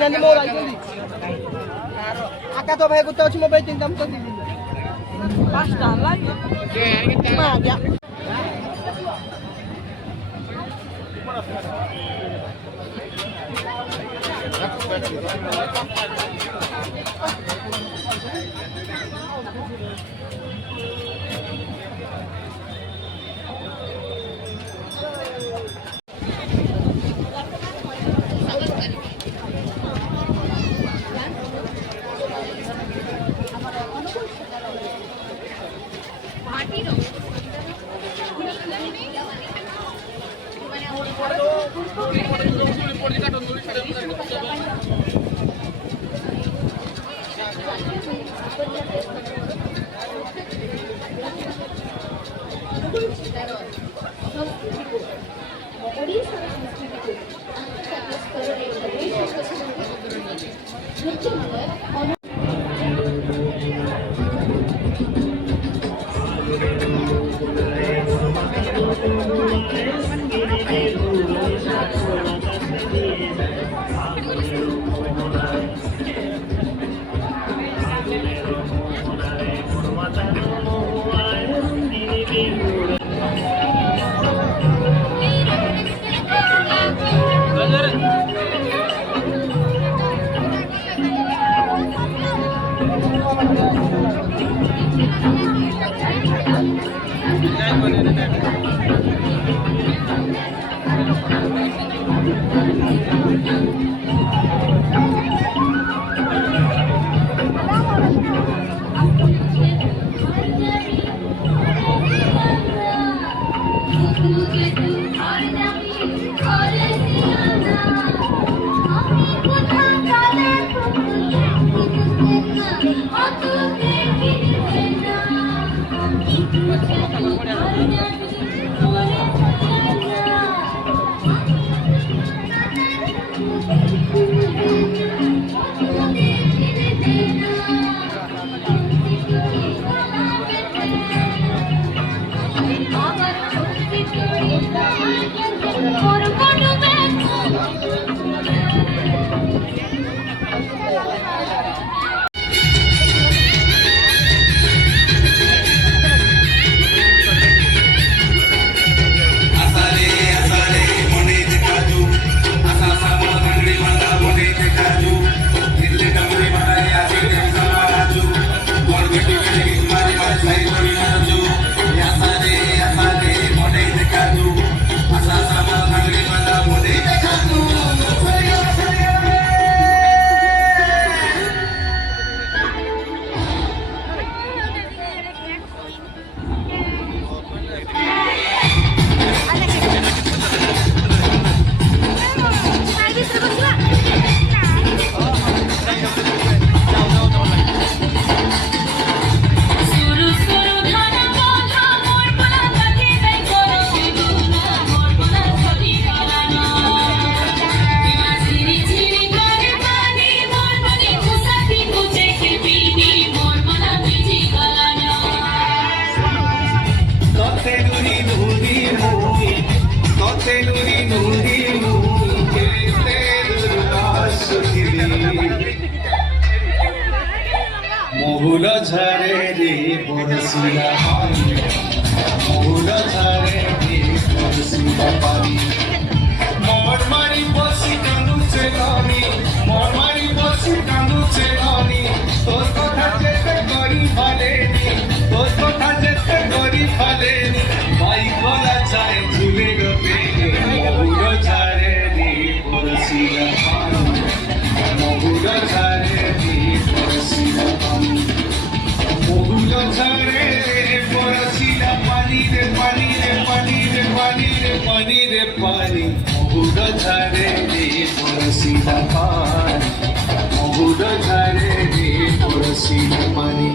Nanti mau lagi ni. Akak tu baik kita cuma baik tinggal tu. Pas dah lah. Mana dia? মহুল ঝরে রে বরসিলা পানি মহুল ঝরে রে বরসিলা পানি মর মারি বসি কান্দুছে ননি মর মারি বসি কান্দুছে ননি তোর কথা যেতে করি ফালেনি তোর কথা যেতে করি ফালেনি ভাই গলা যায় ঝুলে গবে মহুল ঝরে রে বরসিলা পানি মহুল ঝরে রে বরসিলা পানি মহুল ঝরে রে বরসিলা পানি রে পানি রে পানি রে পানি রে পানি রে পানি মহুল ঝরে রে বরসিলা পানি মহুল ঝরে রে বরসিলা পানি